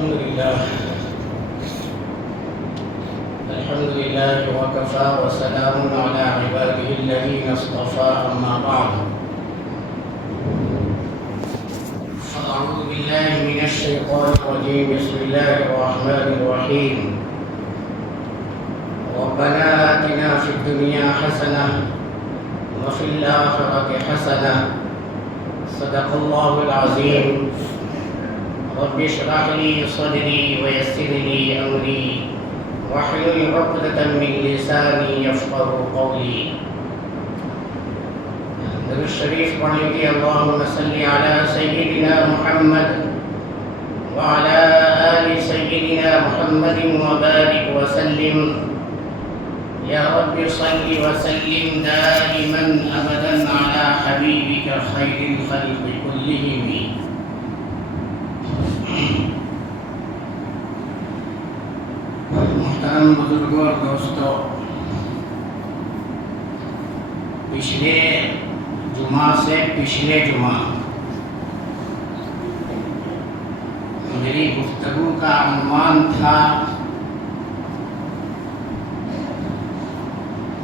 الحمد لله وكفى وسلام على عباده الذين اصطفى أما بعد أعوذ بالله من الشيطان الرجيم بسم الله الرحمن الرحيم ربنا آتنا في الدنيا حسنة وفي الآخرة حسنة صدق الله العظيم رب اشرح لي صدري ويسر لي أمري واحلل عقدة من لساني يفقهوا قولي درود شریف پڑھیں گے اللهم صل على سيدنا محمد وعلى آل سيدنا محمد وبارك وسلم يا رب صل وسلم دائما أبدا على حبيبك خير الخلق كلهم. محترم بزرگوں اور دوستوں، پچھلے جمعہ سے پچھلے جمعہ میری گفتگو کا عنوان تھا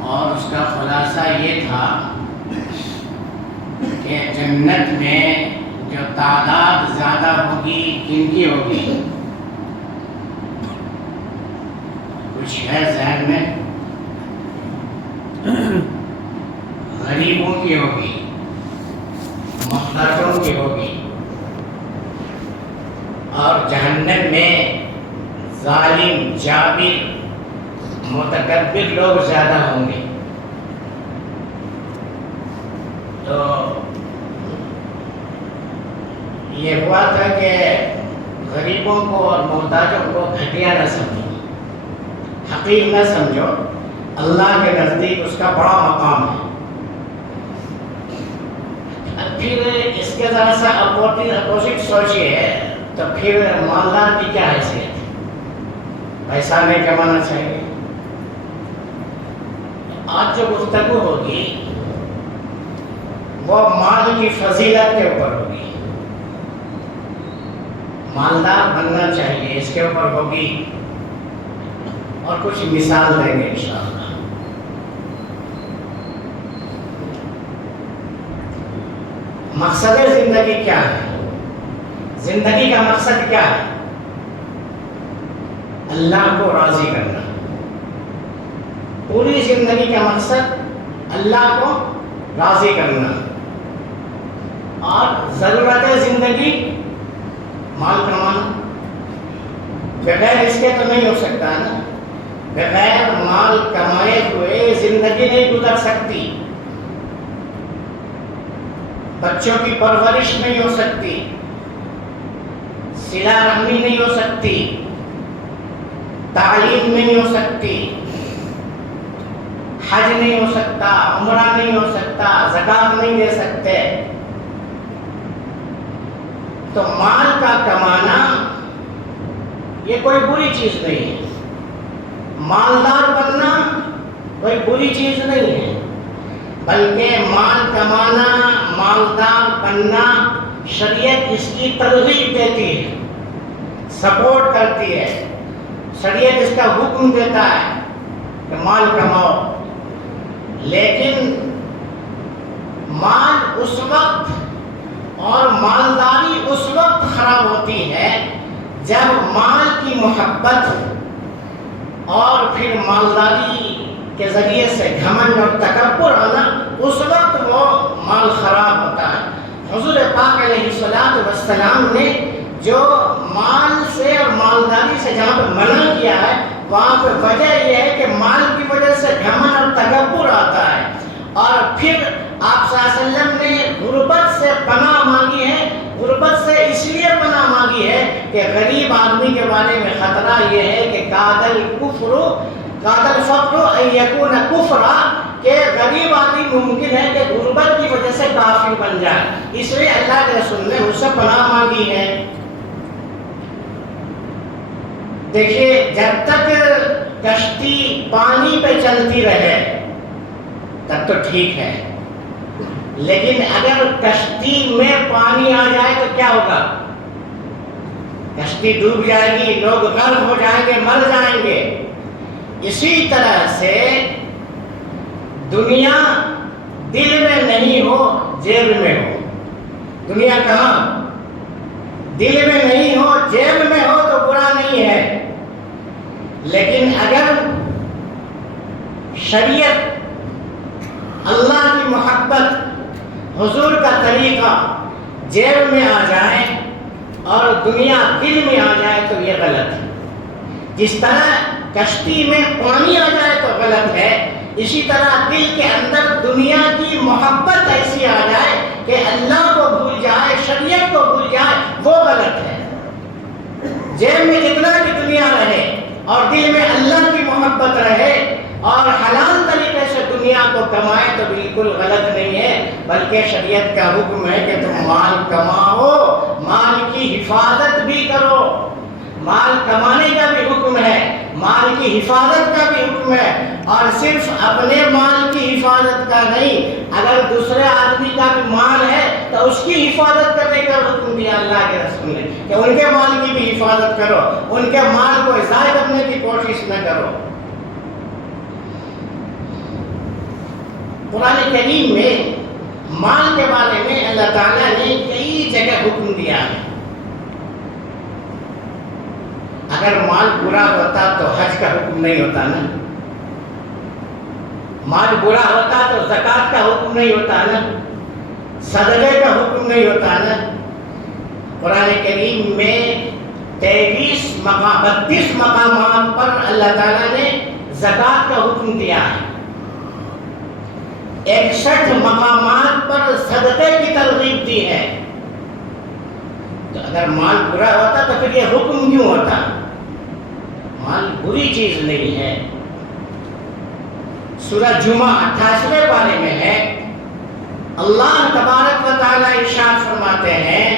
اور اس کا خلاصہ یہ تھا کہ جنت میں جو تعداد زیادہ ہوگی کن کی ہوگی؟ کچھ ہے ذہن میں؟ غریبوں کی ہوگی، محتاجوں کی ہوگی، اور جہنم میں ظالم، جابر، متکبر لوگ زیادہ ہوں گے. تو یہ ہوا تھا کہ غریبوں کو اور محتاجوں کو گھٹیا نہ سمجھو، حقیر نہ سمجھو، اللہ کے نزدیک اس کا بڑا مقام ہے. پھر اس کے ذرا سا اپوزٹ سوچیے تو پھر مالدار کی کیا حیثیت ہے؟ پیسہ نہیں کمانا چاہیے. آج جو گفتگو ہوگی وہ مال کی فضیلت کے اوپر ہوگی، مالدار بننا چاہیے اس کے اوپر ہوگی، اور کچھ مثال دیں گے انشاءاللہ. مقصد زندگی کیا ہے؟ زندگی کا مقصد کیا ہے؟ اللہ کو راضی کرنا. پوری زندگی کا مقصد اللہ کو راضی کرنا. اور ضرورت زندگی مال کمانا. بغیر اس کے تو نہیں ہو سکتا نا. بغیر مال کمائے ہوئے زندگی نہیں گزر سکتی. بچوں کی پرورش نہیں ہو سکتی، صلہ رحمی نہیں ہو سکتی، تعلیم نہیں ہو سکتی، حج نہیں ہو سکتا، عمرہ نہیں ہو سکتا، زکوٰۃ نہیں دے سکتے. تو مال کا کمانا یہ کوئی بری چیز نہیں ہے. مالدار بننا کوئی بری چیز نہیں ہے، بلکہ مال کمانا، مالدار بننا شریعت اس کی ترغیب دیتی ہے، سپورٹ کرتی ہے. شریعت اس کا حکم دیتا ہے کہ مال کماؤ. لیکن مال اس وقت اور مالداری اس وقت خراب ہوتی ہے جب مال کی محبت اور پھر مالداری کے ذریعے سے گھمنڈ اور تکبر آنا، اس وقت وہ مال خراب ہوتا ہے. حضور پاک علیہ السلام نے جو مال سے اور مالداری سے جہاں پہ منع کیا ہے، وہاں پہ وجہ یہ ہے کہ مال کی وجہ سے گھمنڈ اور تکبر آتا ہے. اور پھر آپ صلی اللہ علیہ وسلم نے غربت سے پناہ مانگی ہے. غربت سے اس لیے پناہ مانگی ہے کہ غریب آدمی کے بارے میں خطرہ یہ ہے کہ قادل فقر ان یکون کفرا، کہ غریب آدمی ممکن ہے کہ غربت کی وجہ سے کافر بن جائے. اس لیے اللہ کے رسول نے اس سے پناہ مانگی ہے. دیکھیے، جب تک کشتی پانی پہ چلتی رہے تب تو ٹھیک ہے، لیکن اگر کشتی میں پانی آ جائے تو کیا ہوگا؟ کشتی ڈوب جائے گی، لوگ غرق ہو جائیں گے، مر جائیں گے۔ اسی طرح سے دنیا دل میں نہیں ہو، جیب میں ہو۔ دنیا کہاں؟ دل میں نہیں ہو، جیب میں ہو تو برا نہیں ہے، لیکن اگر شریعت، اللہ کی محبت، حضور کا طریقہ جیب میں آ جائے اور دنیا دل میں آ جائے تو یہ غلط ہے۔ جس طرح کشتی میں پانی آ جائے تو غلط ہے، اسی طرح دل کے اندر دنیا کی محبت ایسی آ جائے کہ اللہ کو بھول جائے، شریعت کو بھول جائے، وہ غلط ہے۔ جیب میں جتنا بھی دنیا رہے اور دل میں اللہ کی محبت رہے اور حلال طریقے سے دنیا کو کمائے تو بالکل غلط نہیں ہے، بلکہ شریعت کا حکم ہے کہ تم مال کماؤ، مال کی حفاظت بھی کرو۔ مال کمانے کا بھی حکم ہے، مال کی حفاظت کا بھی حکم ہے، اور صرف اپنے مال کی حفاظت کا نہیں، اگر دوسرے آدمی کا بھی مال ہے تو اس کی حفاظت کرنے کا حکم دیا اللہ کے رسول نے کہ ان کے مال کی بھی حفاظت کرو، ان کے مال کو ضائع کرنے کی کوشش نہ کرو۔ قرآن کریم میں مال کے بارے میں اللہ تعالیٰ نے کئی جگہ حکم دیا ہے۔ اگر مال برا ہوتا تو حج کا حکم نہیں ہوتا نا، مال برا ہوتا تو زکوٰۃ کا حکم نہیں ہوتا نا، صدقے کا حکم نہیں ہوتا نا۔ قرآن کریم میں 32 مقامات پر اللہ تعالیٰ نے زکوٰۃ کا حکم دیا ہے، 61 مقامات پر صدقے کی ترغیب دی ہے۔ تو اگر مال برا ہوتا تو پھر یہ حکم کیوں ہوتا؟ مال بری چیز نہیں ہے۔ سورہ جمعہ 28ویں پارے میں ہے، اللہ تبارک و تعالیٰ ارشاد فرماتے ہیں،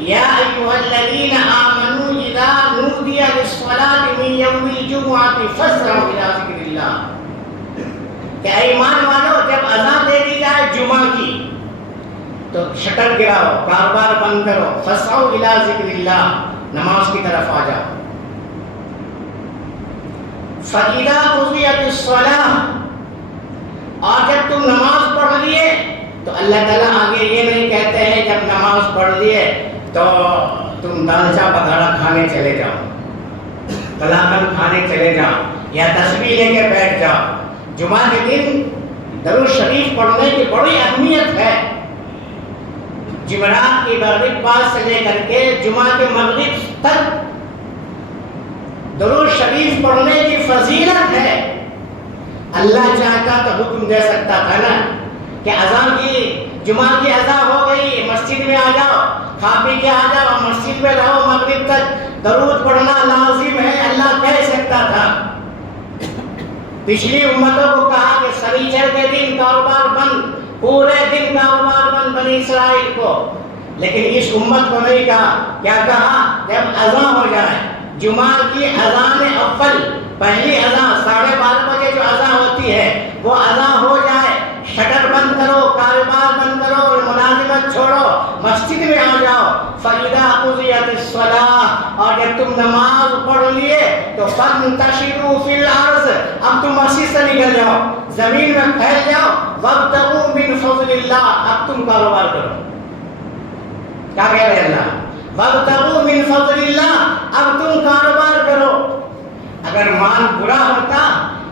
یا ایھا الذین آمنوا اذا نودی للصلاۃ من یوم الجمعۃ فاسعوا الی ذکر اللہ، کہ اے ایمان والو جب اذان دے دی جائے جمعہ کی تو شٹر گراؤ، کاروبار بند کرو، فاسعوا الی ذکر اللہ، نماز کی طرف آ جاؤ۔ فَإِذَا قُضِيَتِ الصَّلَاةُ، اور جب تم نماز پڑھ لیے تو اللہ تعالیٰ آگے یہ نہیں کہتے ہیں جب نماز پڑھ لیے تو تم دالچا بگاڑا کھانے چلے جاؤ، قلاقند کھانے چلے جاؤ یا تسبیح لے کے بیٹھ جاؤ۔ جمعہ کے دن درود شریف پڑھنے کی بڑی اہمیت ہے۔ جمعرات کی مغرب بعد سے لے کر کے جمعہ کے مغرب تک درود شریف پڑھنے کی فضیلت ہے۔ اللہ چاہتا تو حکم دے سکتا تھا نا کہ اذان کی، جمعہ کی اذان ہو گئی، مسجد میں آ جاؤ، کھا پی کے آ جاؤ، مسجد میں رہو، مغرب تک درود پڑھنا لازم ہے، اللہ کہہ سکتا تھا۔ پچھلی امتوں کو کہا کہ سنیچر کے دن کاروبار بند، پورے دن کاروبار بند بنی اسرائیل کو، لیکن اس امت کو نہیں کہا۔ کیا کہا؟ جب اذان ہو جائے، جمعہ کی اذان اول، پہلی اذان 12:30 بجے جو اذان ہوتی ہے وہ اذان ہو جائے، شٹر بند کرو، کاروبار بند کرو اور ملازمت چھوڑو، مسجد میں آ جاؤ۔ فَإِذَا قُضِيَتِ الصَّلَاةُ، اور جب تم نماز پڑھ لیے تو فَانتَشِرُوا فِي الْأَرْضِ، اب تم مسجد سے نکل جاؤ، زمین میں پھیل جاؤ، وَابْتَغُوا مِنْ فَضْلِ اللَّهِ، اب تم کاروبار کرو۔ کیا کہہ رہے اللہ؟ وَابْتَغُوا مِنْ فَضْلِ اللَّهِ، اب تم کاروبار کرو۔ اگر مال برا ہوتا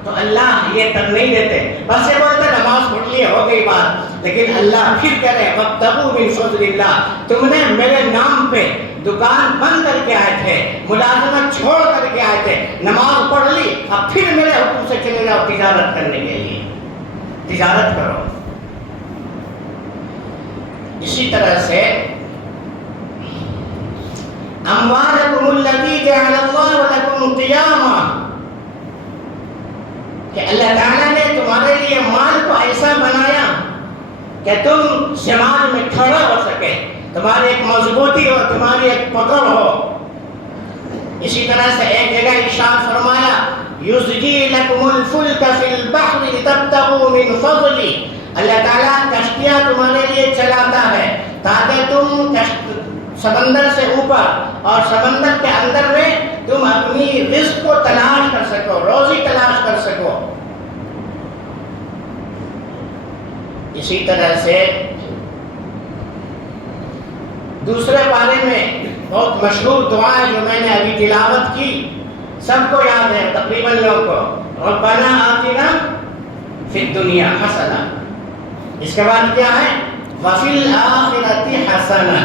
تو اللہ یہ تک نہیں دیتے، بس یہ بولتے نماز پڑھ لی ہو گئی بات، لیکن اللہ پھر کہہ رہے وَابْتَغُوا مِنْ فَضْلِ اللَّهِ، تم نے میرے نام پہ دکان بند کر کے آئے تھے، ملازمت چھوڑ کر کے آئے تھے، نماز پڑھ لی، اب پھر میرے حکم سے چلے جاؤ تجارت کرنے کے لیے، تجارت کرو۔ اسی طرح سے اموالکم التی جعل اللہ لکم قیاما، کہ اللہ تعالیٰ نے تمہارے لیے مال کو ایسا بنایا کہ تم شمال میں کھڑا ہو سکے، تمہاری ایک مضبوطی ہو، تمہاری ایک پکڑ ہو۔ اسی طرح سے ایک جگہ ارشاد فرمایا یزجی لکم الفلک فی البحر لتبتغوا من فضلہ، اللہ تعالیٰ کشتیاں تمہارے لیے چلاتا ہے تاکہ تم سمندر سے اوپر اور سمندر کے اندر میں تم اپنی رزق کو تلاش کر سکو، روزی تلاش کر سکو۔ اسی طرح سے دوسرے بارے میں بہت مشہور دعا ہے جو میں نے ابھی تلاوت کی، سب کو یاد ہے تقریباً لوگوں کو، ربنا آتنا فی الدنیا حسنہ، اس کے بعد کیا ہے وفی الآخرۃ حسنہ۔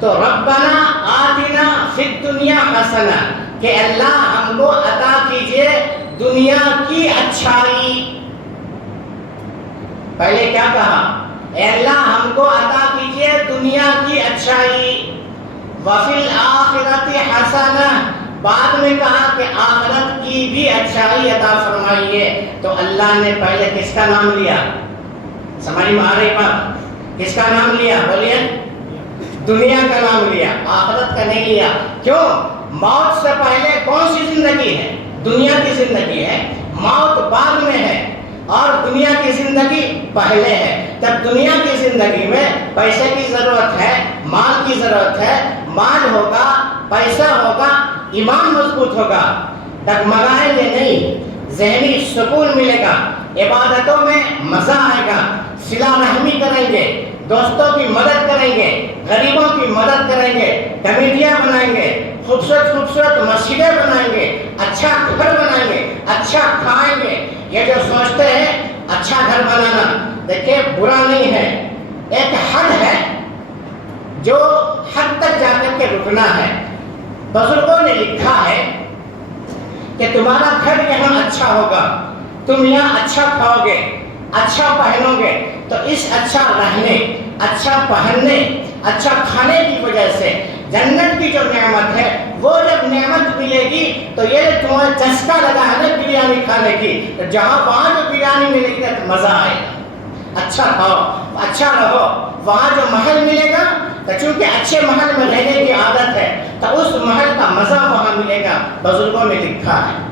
تو ربنا آتنا فی الدنیا حسنہ کہ اللہ ہم کو عطا کیجئے دنیا کی اچھائی۔ پہلے کیا کہا؟ اے اللہ ہم کو عطا کیجئے دنیا کی اچھائی، وفی الآخرۃ حسنہ، بعد میں کہا کہ آخرت کی بھی اچھائی عطا فرمائیے۔ تو اللہ نے پہلے کس کا نام لیا؟ سمجھ میں آ رہی بات؟ کس کا نام لیا؟ بولیے، دنیا کا نام لیا، آخرت کا نہیں لیا۔ کیوں؟ موت سے پہلے کون سی زندگی ہے؟ دنیا کی زندگی ہے، موت بعد میں ہے اور دنیا کی زندگی پہلے ہے۔ تب دنیا کی زندگی میں پیسے کی ضرورت ہے، مال کی ضرورت ہے، مال ہوگا، پیسہ ہوگا، ایمان مضبوط ہوگا، ڈگمگائیں گے نہیں، ذہنی سکون ملے گا، عبادتوں میں مزہ آئے گا، صلہ رحمی کریں گے، دوستوں کی مدد کریں گے، غریبوں کی مدد کریں گے، کمیٹیاں بنائیں گے، خوبصورت خوبصورت مسجدیں بنائیں گے، اچھا گھر بنائیں گے، اچھا کھائیں گے۔ یہ جو سوچتے ہیں اچھا گھر بنانا، دیکھیں برا نہیں ہے، ایک حد ہے جو حد تک جا کر کے رکنا ہے۔ بزرگوں نے لکھا ہے کہ تمہارا گھر یہاں اچھا ہوگا، تم یہاں اچھا کھاؤ گے، اچھا پہنو گے، تو اس اچھا رہنے، اچھا پہننے، اچھا کھانے کی وجہ سے جنت کی جو نعمت ہے وہ جب نعمت ملے گی تو یہ تمہیں چسکا لگا ہے نا بریانی کھانے کی، تو جہاں وہاں جو بریانی ملے گی تو مزہ آئے گا، اچھا کھاؤ، اچھا رہو۔ وہاں جو محل ملے گا تو چونکہ اچھے محل میں رہنے کی عادت ہے تو اس محل کا مزہ وہاں ملے گا، بزرگوں نے لکھا ہے۔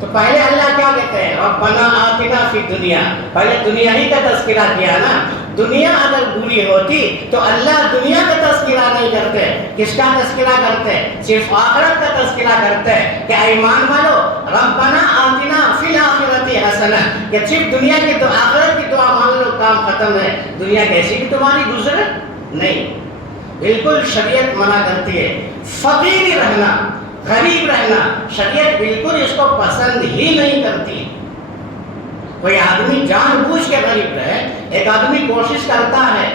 تو پہلے اللہ کیا کہتے ہیں؟ ربنا آتنا فی الدنیا، پہلے دنیا ہی کا تذکرہ کیا نا۔ دنیا اگر بری ہوتی تو اللہ دنیا کا تذکرہ نہیں کرتے، کس کا تذکرہ کرتے؟ صرف آخرت کا تذکرہ کرتے کہ ایمان والو ربنا آتنا فی الآخرۃ حسنہ، کہ صرف دنیا کی تو آخرت کی دعا مان لو کام ختم ہے، دنیا کیسی بھی تمہاری گزرے نہیں۔ بالکل شریعت منع کرتی ہے فقیر رہنا، غریب رہنا، شریعت بالکل اس کو پسند ہی نہیں کرتی۔ کوئی آدمی جان بوجھ کے غریب رہے، ایک آدمی کوشش کرتا ہے،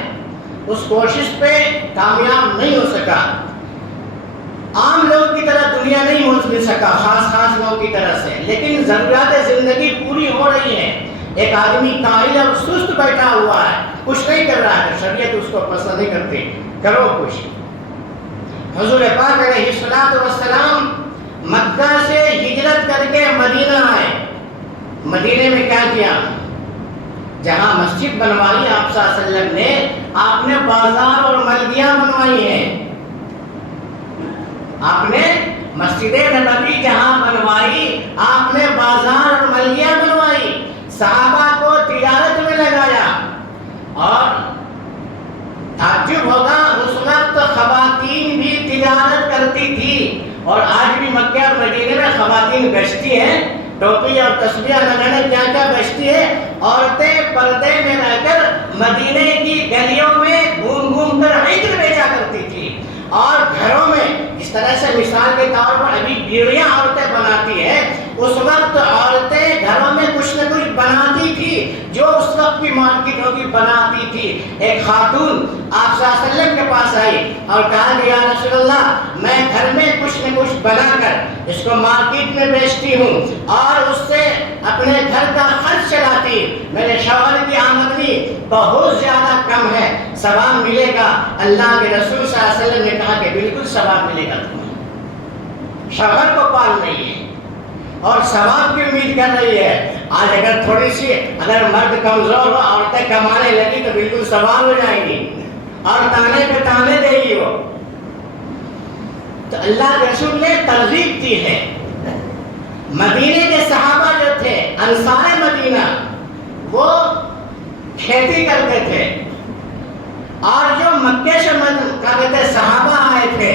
اس کوشش پہ کامیاب نہیں ہو سکا، عام لوگوں کی طرح دنیا نہیں مل سکا، خاص لوگوں کی طرح سے، لیکن ضروریات زندگی پوری ہو رہی ہے۔ ایک آدمی کاہل اور سست بیٹھا ہوا ہے، کچھ نہیں کر رہا ہے، شریعت اس کو پسند نہیں کرتی، کرو کچھ۔ حضور پاک علیہ السلام مکہ سے ہجرت کر کے مدینہ آئے۔ مدینے میں کیا کیا؟ جہاں مسجد بنوائی آپ صلی اللہ علیہ وسلم نے، آپ نے بازار اور ملگیاں بنوائی ہیں۔ آپ نے مسجد نبوی جہاں بنوائی، آپ نے بازار اور ملگیاں بنوائی، صحابہ کو تجارت میں لگایا۔ اور تعجب ہوگا اس وقت خواتین بھی تجارت کرتی تھی، اور آج بھی مکہ اور مدینے میں خواتین بیچتی ہیں، ٹوپی اور تسبیح لگانے کیا کیا بیچتی ہے۔ عورتیں پردے میں رہ کر مدینے کی گلیوں میں گھوم گھوم کر عطر بیچا کرتی تھی، اور گھروں میں اس طرح سے مثال کے طور پر ابھی بیڑیاں عورتیں بناتی ہیں، اس وقت عورتیں گھروں میں کچھ نہ کچھ بناتی تھی جو اس وقت کی مارکیٹوں کی بناتی تھی۔ ایک خاتون آپ صلی اللہ علیہ وسلم کے پاس آئی اور کہا کہ یا رسول اللہ میں گھر میں کچھ نہ کچھ بنا کر اس کو مارکیٹ میں بیچتی ہوں اور اس سے اپنے گھر کا خرچ چلاتی، میرے شوہر کی آمدنی بہت زیادہ کم ہے، ثواب ملے گا؟ اللہ کے رسول صلی اللہ علیہ وسلم نے کہا کہ بالکل ثواب ملے گا تمہیں، شوہر کو پال رہی ہے اور ثواب کی امید کر رہی ہے۔ آج اگر تھوڑی سی اگر مرد کمزور ہو، عورتیں کمانے لگی تو بالکل سوار ہو جائیں گی اور تانے پہ تانے دے گی وہ۔ تو اللہ کے رسول نے ترغیب دی ہے۔ مدینے کے صحابہ جو تھے انصار مدینہ، وہ کھیتی کرتے تھے، اور جو مکے سے کیا کہتے ہیں صحابہ آئے تھے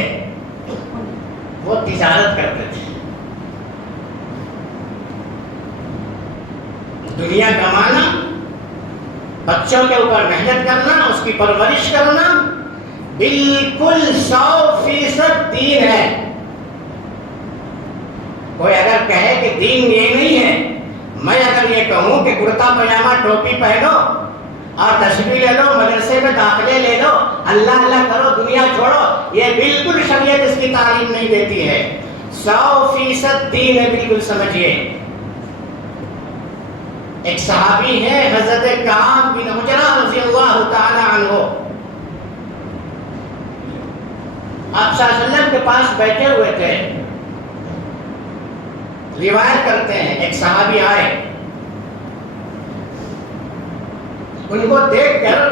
وہ تجارت کرتے تھے، دنیا کمانا، بچوں کے اوپر محنت کرنا، اس کی پرورش کرنا، بالکل 100% دین ہے۔ کوئی اگر کہے کہ دین یہ نہیں ہے، میں اگر یہ کہوں کہ کرتا پجامہ ٹوپی پہنو اور تسبیح لے لو، مدرسے میں داخلے لے لو، اللہ اللہ کرو، دنیا چھوڑو، یہ بالکل شریعت اس کی تعلیم نہیں دیتی ہے۔ 100% دین ہے، بالکل سمجھیے۔ ایک صحابی ہے حضرت کعب بن عجرہ رضی اللہ تعالی عنہ، آپ صلی اللہ علیہ وسلم کے پاس بیٹھے ہوئے تھے، روایت کرتے ہیں ایک صحابی آئے، ان کو دیکھ کر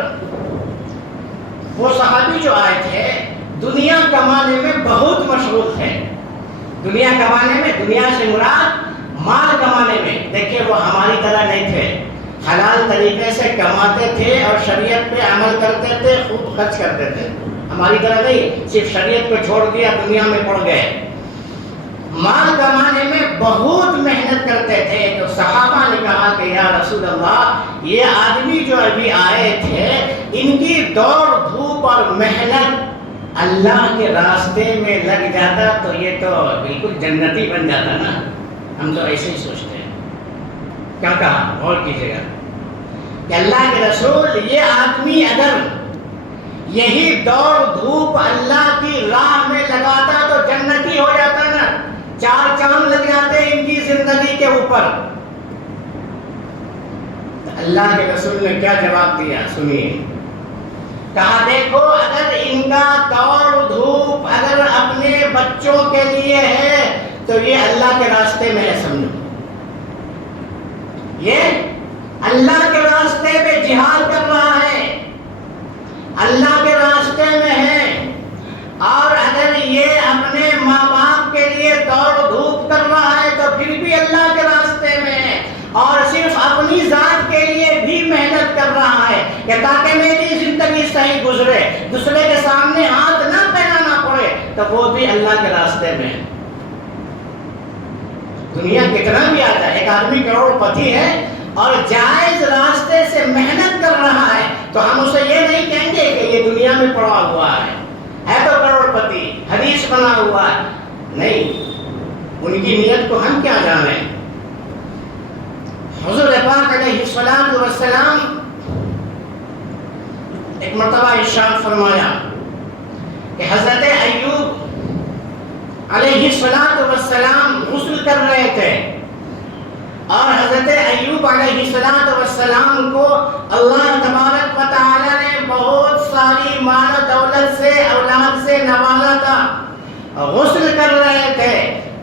وہ صحابی جو آئے تھے دنیا کمانے میں بہت مشغول تھے، دنیا کمانے میں، دنیا سے مراد مال کمانے میں۔ دیکھیے وہ ہماری طرح نہیں تھے، حلال طریقے سے کماتے تھے اور شریعت پہ عمل کرتے تھے، خوب خرچ کرتے تھے، ہماری طرح نہیں صرف شریعت کو چھوڑ دیا دنیا میں پڑ گئے۔ مال کمانے میں بہت محنت کرتے تھے۔ تو صحابہ نے کہا کہ یا رسول اللہ، یہ آدمی جو ابھی آئے تھے ان کی دوڑ دھوپ اور محنت اللہ کے راستے میں لگ جاتا تو یہ تو بالکل جنتی بن جاتا نا، ہم تو ایسے ہی سوچتے ہیں۔ کیا کہا؟ غور کیجیے گا کہ اللہ کے رسول، یہ آدمی اگر یہی دوڑ دھوپ اللہ کی راہ میں لگاتا تو جنتی ہو جاتا نا، 4 چاند لگ جاتے ان کی زندگی کے اوپر۔ اللہ کے رسول نے کیا جواب دیا سنیے، کہا دیکھو اگر ان کا دوڑ دھوپ اگر اپنے بچوں کے لیے ہے تو یہ اللہ کے راستے میں ہے، سمجھو یہ اللہ کے راستے میں جہاد کر رہا ہے، اللہ کے راستے میں ہے۔ اور اگر یہ اپنے ماں باپ کے لیے دوڑ دھوپ کر رہا ہے تو پھر بھی اللہ کے راستے میں ہے، اور صرف اپنی ذات کے لیے بھی محنت کر رہا ہے کہ تاکہ میری زندگی صحیح گزرے، دوسرے کے سامنے ہاتھ نہ پھیلانا پڑے، تو وہ بھی اللہ کے راستے میں ہے۔ دنیا کتنا بھی آتا ہے، ایک آدمی کروڑ پتی ہے اور جائز راستے سے محنت کر رہا ہے تو ہم اسے یہ نہیں کہیں گے کہ یہ دنیا میں پڑا ہوا ہے تو کروڑ پتی، حدیث بنا ہوا ہے، نہیں، ان کی نیت کو ہم کیا جانیں۔ حضور پاک علیہ السلام ایک مرتبہ ارشاد فرمایا کہ حضرت ایوب علیہ السلام غسل کر رہے تھے، اور حضرت ایوب علیہ السلام کو اللہ تبارک و تعالی نے بہت ساری مال و دولت سے، اولاد سے نوازا تھا، غسل کر رہے تھے،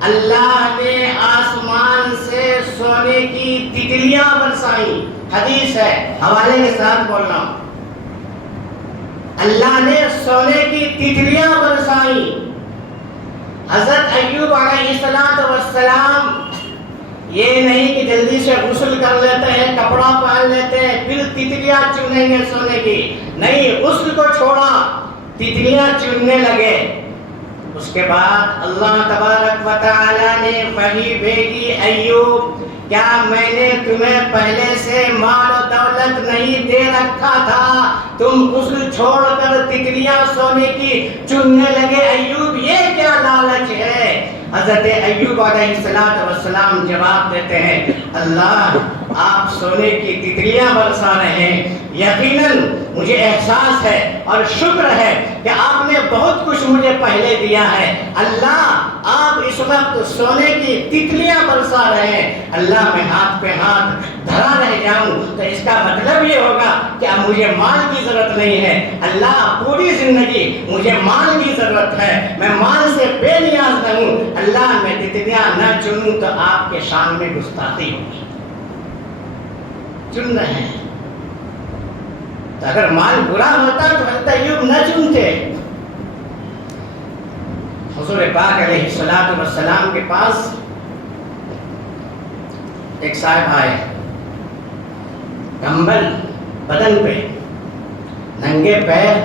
اللہ نے آسمان سے سونے کی تتلیاں برسائیں، حدیث ہے، حوالے کے ساتھ بول رہا ہوں، اللہ نے سونے کی تتلیاں برسائیں۔ حضرت ایوب علیہ السلام یہ نہیں کہ جلدی سے غسل کر لیتے ہیں، کپڑا پہن لیتے ہیں، پھر تتلیاں چنیں گے سونے کی، نہیں، غسل کو چھوڑا، تتلیاں چننے لگے۔ اس کے بعد اللہ تبارک و تعالی نے وحی بھیجی، ایوب کیا میں نے تمہیں پہلے سے مال و دولت نہیں دے رکھا تھا؟ تم غسل چھوڑ کر تتلیاں سونے کی چننے لگے، ایوب یہ کیا لالچ ہے؟ حضرت ایوب علیہ السلام جواب دیتے ہیں، اللہ آپ سونے کی تتلیاں برسا رہے ہیں، یقیناً مجھے احساس ہے اور شکر ہے کہ آپ نے بہت کچھ مجھے پہلے دیا ہے، اللہ آپ اس وقت سونے کی تتلیاں برسا رہے ہیں، اللہ میں ہاتھ پہ ہاتھ دھرا رہ جاؤں تو اس کا مطلب یہ ہوگا کہ اب مجھے مال کی ضرورت نہیں ہے، اللہ پوری زندگی مجھے مال کی ضرورت ہے، میں مال سے بے نیاز رہوں، اللہ میں تتلیاں نہ چنوں تو آپ کے شان میں گستاخی ہوگی۔ چن رہے ہیں، تو اگر مال برا ہوتا تو حضرت ایوب نہ چنتے۔ حضور پاک علیہ السلام کے پاس ایک صاحب آئے، کمبل بدن پہ، ننگے پیر،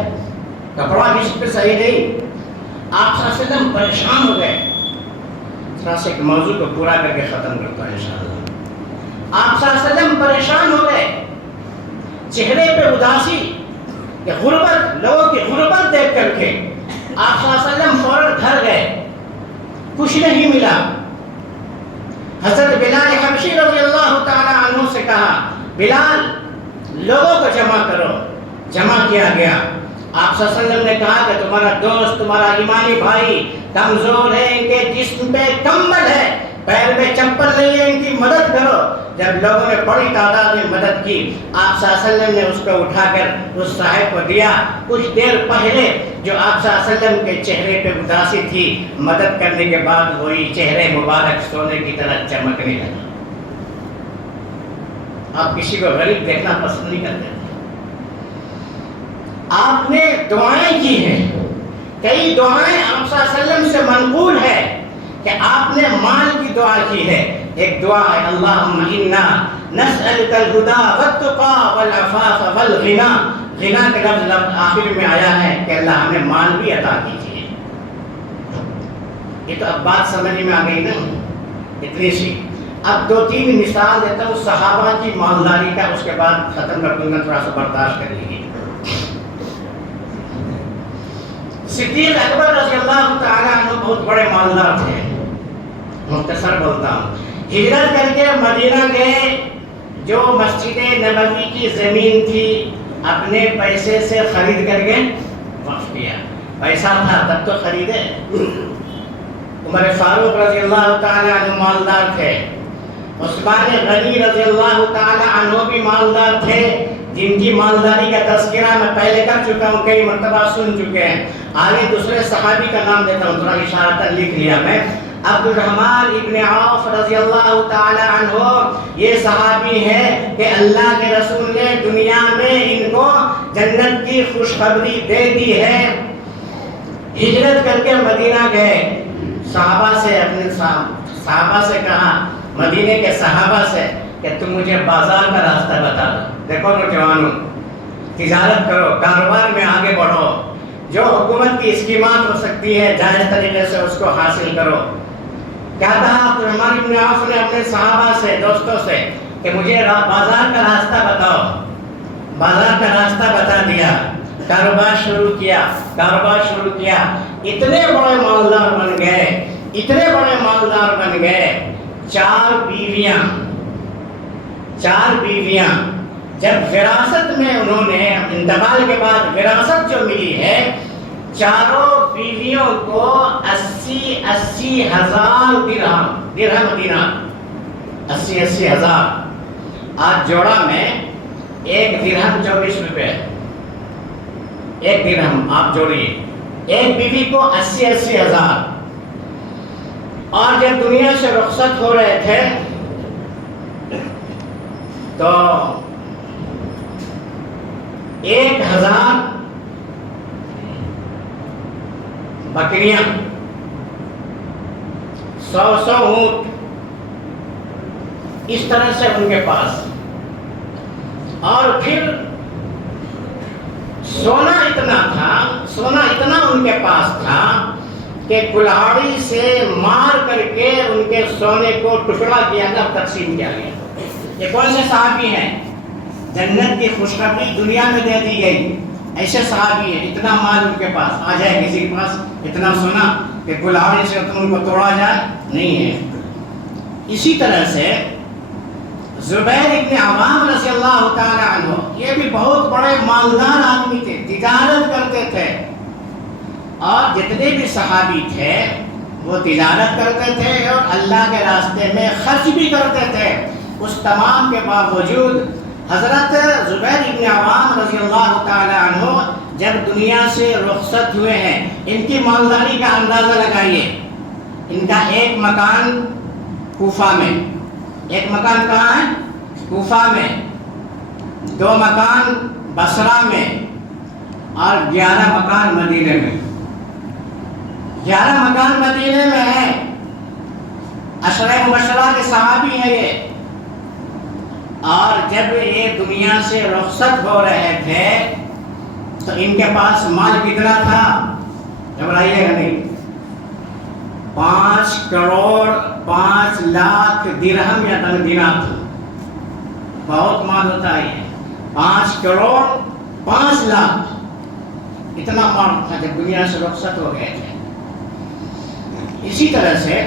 کپڑا بھی اس پہ صحیح نہیں. آپ صلی اللہ علیہ وسلم پریشان ہو گئے. تھوڑا سا ایک موضوع کو پورا کر کے ختم کرتا ہے انشاءاللہ. آپ صلی اللہ علیہ وسلم پریشان ہو گئے، چہرے پہ اداسی کہ غربت، لوگوں کی غربت دیکھ کر کے آپ صلی اللہ علیہ وسلم فوراً گھر گئے. کچھ نہیں ملا. حضرت بلال حبشی رضی اللہ تعالی عنہ سے کہا بلال لوگوں کو جمع کرو. جمع کیا گیا. آپ صلی اللہ علیہ وسلم نے کہا کہ تمہارا دوست، تمہارا ایمانی بھائی کمزور ہے، ان کے جسم پہ کمبل ہے، پیر میں چپل نہیں ہے، ان کی مدد کرو. جب لوگوں نے بڑی تعداد میں مدد کی، آپ صلی اللہ علیہ وسلم نے اس کو اٹھا کر اس صاحب کو دیا. کچھ دیر پہلے جو آپ صلی اللہ علیہ وسلم کے چہرے پہ اداسی تھی، مدد کرنے کے بعد وہی چہرے مبارک سونے کی طرح چمکنے لگا. آپ کسی کو غریب دیکھنا پسند نہیں کرتے. آپ نے دعائیں کی ہیں، کئی دعائیں آپ صلی اللہ علیہ وسلم سے منقول ہے کہ آپ نے مال کی دعا کی ہے. ایک دعا ہے اللہم انا نسألک الہدی والتقی والعفاف والغنی. غنا کا لفظ آخر میں آیا ہے کہ اللہ ہمیں مال بھی عطا کیجیے. یہ تو اب بات سمجھ میں آ گئی نا اتنی سی. اب دو تین مثال دیتا ہوں صحابہ کی مالداری کا، اس کے بعد ختم کر دوں گا، تھوڑا سا برداشت کر لیجیے. صدیق اکبر رضی اللہ تعالیٰ عنہ بہت بڑے مالدار تھے. مختصر بولتا ہوں. ہجرت کر کے مدینہ گئے. جو مسجد نبوی کی زمین تھی اپنے پیسے سے خرید کر کے وقف کیا. پیسہ تھا تب تو خریدے. عمر فاروق رضی اللہ تعالیٰ عنہ مالدار تھے. عثمان غنی رضی اللہ تعالیٰ عنہ بھی مالدار تھے، جن کی مالداری کا تذکرہ میں پہلے کر چکا ہوں، کئی مرتبہ سن چکے ہیں. آگے دوسرے صحابی کا نام دیتا ہوں، تھوڑا اشارتاً لکھ لیا میں. عبد الرحمن ابن عوف رضی اللہ تعالی عنہ یہ صحابی ہے کہ اللہ کے رسول نے دنیا میں ان کو جنت کی خوشخبری دے دی ہے. ہجرت کر کے مدینہ گئے. صحابہ سے اپنے صحابہ سے کہا، مدینے کے صحابہ سے، کہ تم مجھے بازار کا راستہ بتا دو. دیکھو نوجوانوں، تجارت کرو، کاروبار میں آگے بڑھو، جو حکومت کی اسکیمات ہو سکتی ہے جائز طریقے سے اس کو حاصل کرو. کیا کہا عبد الرحمن ابن عوف نے اپنے صحابہ سے، دوستوں سے، کہ مجھے بازار کا راستہ بتاؤ. بازار کا راستہ بتا دیا. کاروبار شروع کیا. اتنے بڑے مالدار بن گئے. 4 بیویاں. جب وراثت میں انہوں نے انتقال کے بعد وراثت جو ملی ہے، چاروں بیویوں کو 80 ہزار درہم دینار. 80 ہزار. آج جوڑا میں ایک درہم 24 روپے. ایک درہم آپ جوڑیے. ایک بیوی کو 80 ہزار. اور جب دنیا سے رخصت ہو رہے تھے تو 1000 بکریاں، 100 اونٹ، اس طرح سے ان کے پاس. اور پھر سونا اتنا ان کے پاس تھا کہ کلاڑی سے مار کر کے ان کے سونے کو ٹکڑا کیا گیا، تقسیم کیا گیا. یہ کون سے صحابی ہیں؟ جنت کی خوشخبری دنیا میں دے دی گئی. ایسے صحابی ہیں. اتنا مال ان کے پاس آ جائے کسی کے پاس اتنا سونا کہ کلاڑی سے ان کو توڑا جائے، نہیں ہے. اسی طرح سے زبیر ابن عوام رضی اللہ تعالی عنہ، یہ بھی بہت بڑے مالدار آدمی تھے، تجارت کرتے تھے. اور جتنے بھی صحابی تھے وہ تجارت کرتے تھے اور اللہ کے راستے میں خرچ بھی کرتے تھے. اس تمام کے باوجود حضرت زبیر ابن عوام رضی اللہ تعالی عنہ جب دنیا سے رخصت ہوئے ہیں، ان کی مالداری کا اندازہ لگائیے. ان کا ایک مکان کوفہ میں، ایک مکان کہاں ہے؟ کوفہ میں. 2 مکان بصرہ میں، اور 11 مکان مدینے میں. 11 مکان مدینے میں ہے. عشرہ مبشرہ کے صحابی ہیں یہ. اور جب یہ دنیا سے رخصت ہو رہے تھے تو ان کے پاس مال کتنا تھا؟ گھبرائیے گا نہیں، 5 کروڑ 5 لاکھ درہم یا دینار تھا. بہت مال ہوتا ہے یہ، 5 کروڑ 5 لاکھ اتنا مال تھا جب دنیا سے رخصت ہو گئے تھے. اسی طرح سے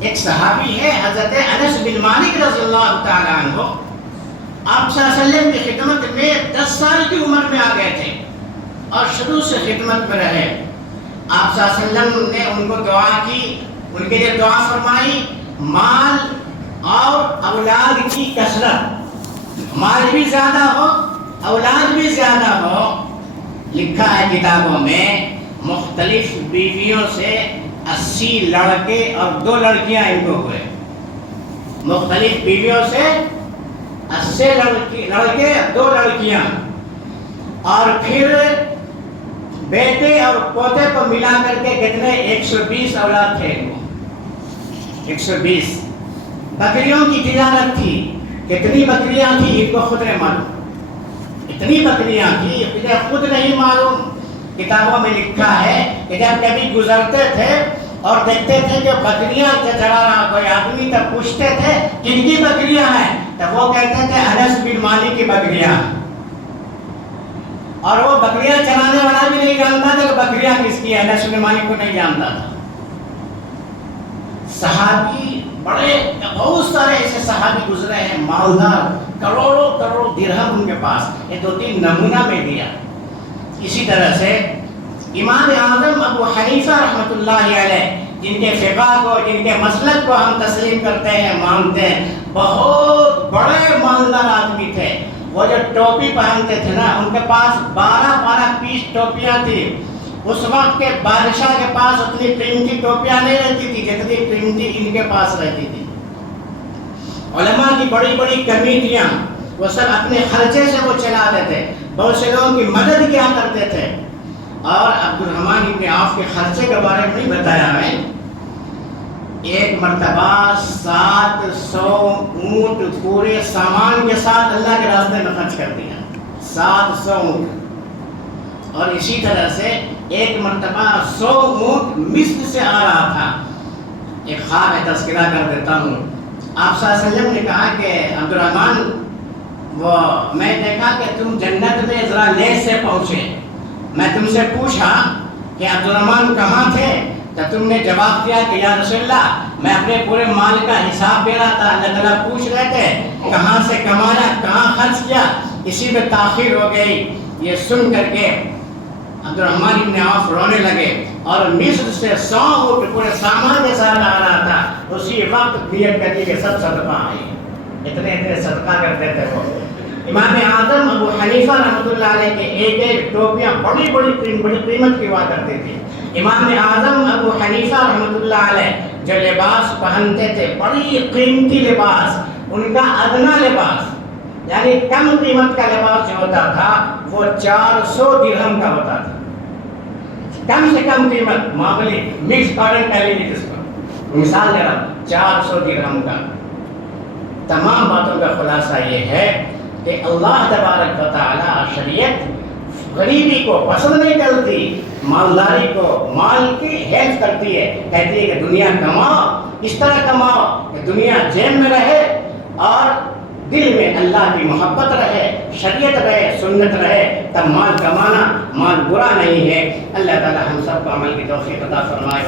ایک صحابی ہے حضرت انس بن مالک رضی اللہ تعالیٰ عنہ، آپ صلی اللہ علیہ وسلم کی خدمت میں 10 سال کی عمر میں آ گئے تھے اور شروع سے خدمت میں رہے. آپ صلی اللہ علیہ وسلم نے ان کو دعا کی، ان کے لیے دعا فرمائی، مال اور اولاد کی کثرت، مال بھی زیادہ ہو اولاد بھی زیادہ ہو. لکھا ہے کتابوں میں مختلف بیویوں سے 80 لڑکے اور 2 لڑکیاں ان کو ہوئے. مختلف بیویوں سے 80 لڑکے 2 لڑکیاں، اور پھر بیٹے اور پوتے کو ملا کر کے کتنے 120 اولاد تھے. 120 بکریوں کی تجارت تھی. کتنی بکریاں تھیں ان کو خود نہیں معلوم، اتنی بکریاں تھیں انہیں خود نہیں معلوم. کتابوں میں لکھا ہے کہ جب کبھی گزرتے تھے اور دیکھتے تھے کہ بکریاں چرا رہا کوئی آدمی، تب پوچھتے تھے کن کی بکریاں ہیں؟ تب وہ کہتے تھے انس بن مالک کی بکریاں. اور وہ بکریاں چرانے والا بھی نہیں جانتا تھا کہ بکریاں کس کی ہے، انس بن مالک کو نہیں جانتا تھا. صحابی بڑے بہت سارے ایسے صحابی گزرے ہیں مالدار، کروڑوں کروڑوں درہم ان کے پاس. یہ 2-3 نمونہ میں دیا. اسی طرح سے امام اعظم ابو حنیفہ رحمۃ اللہ علیہ، جن کے فقہ کو، جن کے مسلک کو ہم تسلیم کرتے ہیں، مانتے ہیں، بہت بڑے مالدار آدمی تھے. وہ جو ٹوپی پہنتے تھے نا، ان کے پاس 12 پیس ٹوپیاں تھی. اس وقت کے بادشاہ کے پاس اتنی قیمتی ٹوپیاں نہیں رہتی تھی جتنی قیمتی ان کے پاس رہتی تھی. علماء کی بڑی بڑی کمیٹیاں وہ سب اپنے خرچے سے وہ چلاتے تھے، بہت سے لوگوں کی مدد کیا کرتے تھے. اور عبد الرحمن ابن عوف کے خرچے کے بارے میں نہیں بتایا میں، ایک مرتبہ 700 اونٹ پورے سامان کے ساتھ اللہ کے راستے میں خرچ کر دیا. 700 اونٹ. اور اسی طرح سے ایک مرتبہ 100 اونٹ مصر سے آ رہا تھا. ایک خواب ہے، تذکرہ کر دیتا ہوں. آپ صلی اللہ علیہ وسلم نے کہا کہ عبد الرحمن، وہ میں دیکھا کہ تم جنت میں ذرا لیٹ سے پہنچے. میں تم سے پوچھا کہ عبد الرحمن کہاں تھے؟ تو تم نے جواب دیا کہ یا رسول اللہ، میں اپنے پورے مال کا حساب دے رہا تھا. اللہ تعالیٰ پوچھ رہے تھے کہاں سے کمایا، کہاں خرچ کیا، اسی میں تاخیر ہو گئی. یہ سن کر کے عبد الرحمن ابن عوف رونے لگے. اور مصر سے 100 اونٹ پورے سامان کے ساتھ آ رہا تھا. اسی وقت نیت کر کے سب صدقہ آئی. اتنے صدقہ کرتے تھے وہ. امام اعظم ابو حنیفہ رحمۃ اللہ علیہ کے ایک ٹوپیاں بڑی قیمت کی ہوا کرتی تھی. امام اعظم ابو حنیفہ رحمۃ اللہ علیہ جو لباس پہنتے تھے، بڑی قیمتی لباس، ان کا ادنا لباس یعنی کم قیمت کا لباس جو ہوتا تھا وہ 400 درہم کا ہوتا تھا. کم سے کم قیمت، معمولی مکس کاٹن کہہ لیجیے جس کو، مثال دے رہا ہوں، 400 درہم کا. تمام باتوں کا خلاصہ یہ ہے کہ اللہ تبارک و تعالی شریعت غریبی کو پسند نہیں کرتی، مالداری کو، مال کی حفظ کرتی ہے. کہتی ہے کہ دنیا کماؤ، اس طرح کماؤ کہ دنیا جیب میں رہے اور دل میں اللہ کی محبت رہے، شریعت رہے، سنت رہے، تب مال کمانا مال برا نہیں ہے. اللہ تعالی ہم سب کو عمل کی توفیق عطا فرمائے.